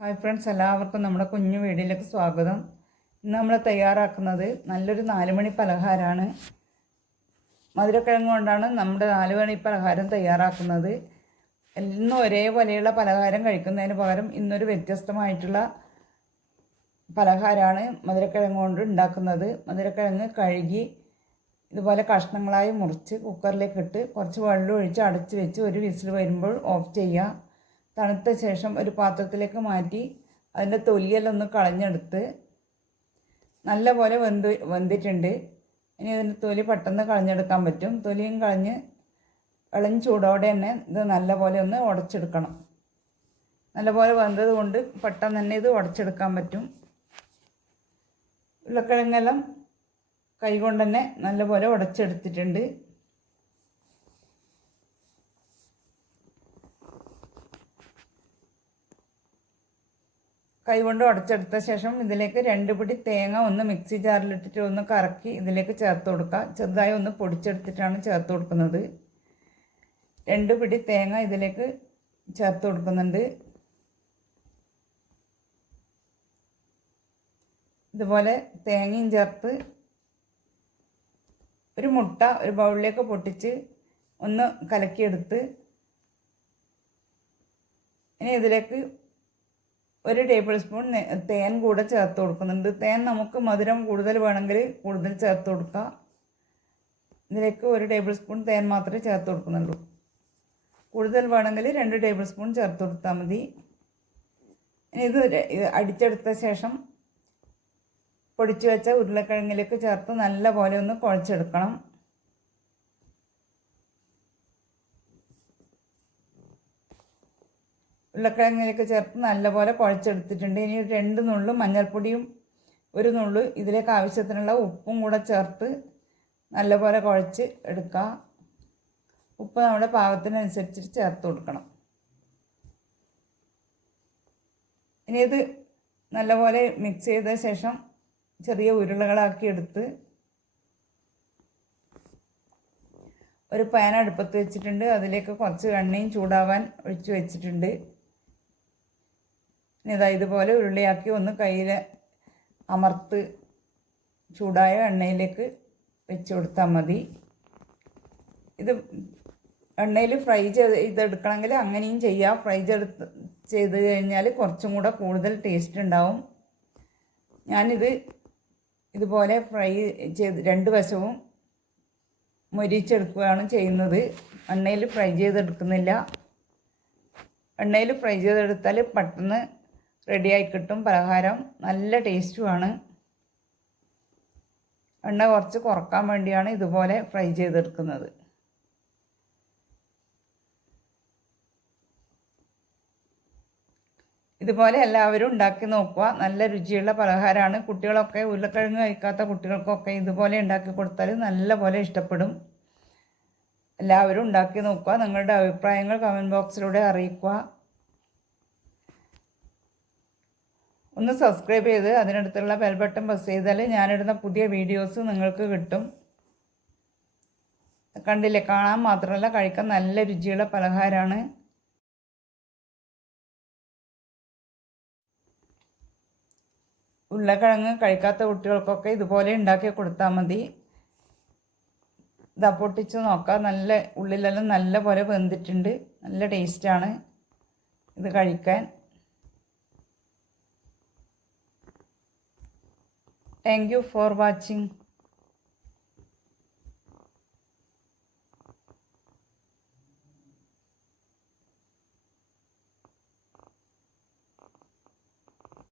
Hi friends, എല്ലാവർക്കും നമ്മുടെ കുഞ്ഞു വീഡിയോയിലേക്ക് സ്വാഗതം. ഇന്ന് നമ്മൾ തയ്യാറാക്കുന്നത് നല്ലൊരു 4 മണി പലഹാരമാണ്. മധുരക്കിഴങ്ങ് കൊണ്ടാണ് നമ്മുടെ 4 മണി പലഹാരം തയ്യാറാക്കുന്നത്. എന്നും ഒരേപോലെയുള്ള പലഹാരം കഴിക്കുന്നതിന് പകരം ഇന്നൊരു വ്യത്യസ്തമായിട്ടുള്ള പലഹാരമാണ് മധുരക്കിഴങ്ങ് കൊണ്ട് ഉണ്ടാക്കുന്നത്. മധുരക്കിഴങ്ങ് കഴുകി ഇതുപോലെ കഷ്ണങ്ങളായി മുറിച്ച് കുക്കറിലേക്ക് ഇട്ട് കുറച്ച് വെള്ളം ഒഴിച്ച് അടച്ച് വെച്ച് ഒരു വിസിൽ വരുമ്പോൾ ഓഫ് ചെയ്യുക. തണുത്ത ശേഷം ഒരു പാത്രത്തിലേക്ക് മാറ്റി അതിൻ്റെ തൊലിയെല്ലാം ഒന്ന് കളഞ്ഞെടുത്ത് നല്ലപോലെ വെന്തിട്ടുണ്ട്. ഇനി ഇതിൻ്റെ തൊലി പെട്ടെന്ന് കളഞ്ഞെടുക്കാൻ പറ്റും. തൊലിയും കളഞ്ഞ് ഇളം ചൂടോടെ തന്നെ ഇത് നല്ലപോലെ ഒന്ന് ഉടച്ചെടുക്കണം. നല്ലപോലെ വെന്തത് കൊണ്ട് പെട്ടെന്ന് തന്നെ ഇത് ഉടച്ചെടുക്കാൻ പറ്റും. ഉരുളക്കിഴങ്ങെല്ലാം കൈ കൊണ്ട് തന്നെ നല്ലപോലെ ഉടച്ചെടുത്തിട്ടുണ്ട്. കൈകൊണ്ട് ഉടച്ചെടുത്ത ശേഷം ഇതിലേക്ക് 2 പിടി തേങ്ങ ഒന്ന് മിക്സി ജാറിലിട്ടിട്ട് ഒന്ന് കറക്കി ഇതിലേക്ക് ചേർത്ത് കൊടുക്കുക. ചെറുതായി ഒന്ന് പൊടിച്ചെടുത്തിട്ടാണ് ചേർത്ത് കൊടുക്കുന്നത്. 2 പിടി തേങ്ങ ഇതിലേക്ക് ചേർത്ത് കൊടുക്കുന്നുണ്ട്. ഇതുപോലെ തേങ്ങയും ചേർത്ത് ഒരു മുട്ട ഒരു ബൗളിലേക്ക് പൊട്ടിച്ച് ഒന്ന് കലക്കിയെടുത്ത് ഇനി ഇതിലേക്ക് 1 ടേബിൾ സ്പൂൺ തേൻ കൂടെ ചേർത്ത് കൊടുക്കുന്നുണ്ട്. തേൻ നമുക്ക് മധുരം കൂടുതൽ വേണമെങ്കിൽ കൂടുതൽ ചേർത്ത് കൊടുക്കുക. ഇതിലേക്ക് 1 ടേബിൾ സ്പൂൺ തേൻ മാത്രമേ ചേർത്ത് കൊടുക്കുന്നുള്ളൂ. കൂടുതൽ വേണമെങ്കിൽ 2 ടേബിൾ സ്പൂൺ ചേർത്ത് കൊടുത്താൽ മതി. ഇനി ഇത് അടിച്ചെടുത്ത ശേഷം പൊടിച്ചു വെച്ച ഉരുളക്കിഴങ്ങിലേക്ക് ചേർത്ത് നല്ല പോലെ ഒന്ന് കുഴച്ചെടുക്കണം. ഉരുളക്കിഴങ്ങിലേക്ക് ചേർത്ത് നല്ലപോലെ കുഴച്ചെടുത്തിട്ടുണ്ട്. ഇനി 2 നുള്ളു മഞ്ഞൾപ്പൊടിയും 1 നുള്ളു ഇതിലേക്ക് ആവശ്യത്തിനുള്ള ഉപ്പും കൂടെ ചേർത്ത് നല്ലപോലെ കുഴച്ച് എടുക്കുക. ഉപ്പ് നമ്മുടെ പാകത്തിനനുസരിച്ച് ചേർത്ത് കൊടുക്കണം. ഇനി ഇത് നല്ലപോലെ മിക്സ് ചെയ്ത ശേഷം ചെറിയ ഉരുളകളാക്കി എടുത്ത് ഒരു പാൻ അടുപ്പത്ത് വെച്ചിട്ടുണ്ട്. അതിലേക്ക് കുറച്ച് എണ്ണയും ചൂടാവാൻ ഒഴിച്ച് വെച്ചിട്ടുണ്ട്. ഇതാ ഇതുപോലെ ഉരുളിയാക്കി ഒന്ന് കയ്യിൽ അമർത്ത് ചൂടായ എണ്ണയിലേക്ക് വെച്ച് കൊടുത്താൽ മതി. ഇത് എണ്ണയിൽ ഫ്രൈ ചെയ്തെടുക്കണമെങ്കിൽ അങ്ങനെയും ചെയ്യാം. ഫ്രൈ ചെയ്ത് കഴിഞ്ഞാൽ കുറച്ചും കൂടെ കൂടുതൽ ടേസ്റ്റ് ഉണ്ടാവും. ഞാനിത് ഇതുപോലെ ഫ്രൈ ചെയ്ത് 2 വശവും മൊരിച്ചെടുക്കുകയാണ് ചെയ്യുന്നത്. എണ്ണയിൽ ഫ്രൈ ചെയ്തെടുക്കുന്നില്ല. എണ്ണയിൽ ഫ്രൈ ചെയ്തെടുത്താൽ പെട്ടെന്ന് റെഡിയായി കിട്ടും പലഹാരം. നല്ല ടേസ്റ്റുമാണ്. എണ്ണ കുറച്ച് കുറക്കാൻ വേണ്ടിയാണ് ഇതുപോലെ ഫ്രൈ ചെയ്തെടുക്കുന്നത്. ഇതുപോലെ എല്ലാവരും ഉണ്ടാക്കി നോക്കുക. നല്ല രുചിയുള്ള പലഹാരമാണ്. കുട്ടികളൊക്കെ ഉരുളക്കിഴങ്ങ് കഴിക്കാത്ത കുട്ടികൾക്കൊക്കെ ഇതുപോലെ ഉണ്ടാക്കി കൊടുത്താൽ നല്ല പോലെ ഇഷ്ടപ്പെടും. എല്ലാവരും ഉണ്ടാക്കി നോക്കുക. നിങ്ങളുടെ അഭിപ്രായങ്ങൾ കമൻറ്റ് ബോക്സിലൂടെ അറിയിക്കുക. ഒന്ന് സബ്സ്ക്രൈബ് ചെയ്ത് അതിനടുത്തുള്ള ബെൽ ബട്ടൺ പ്രസ് ചെയ്താൽ ഞാനിടുന്ന പുതിയ വീഡിയോസ് നിങ്ങൾക്ക് കിട്ടും. കണ്ടില്ലേ, കാണാൻ മാത്രമല്ല കഴിക്കാൻ നല്ല രുചിയുള്ള പലഹാരമാണ്. ഉരുളക്കിഴങ്ങ് കഴിക്കാത്ത കുട്ടികൾക്കൊക്കെ ഇതുപോലെ ഉണ്ടാക്കി കൊടുത്താൽ മതി. ഇതാ പൊട്ടിച്ച് നോക്കാം. നല്ല ഉള്ളിലെല്ലാം നല്ല പോലെ വെന്തിട്ടുണ്ട്. നല്ല ടേസ്റ്റാണ് ഇത് കഴിക്കാൻ. Thank you for watching.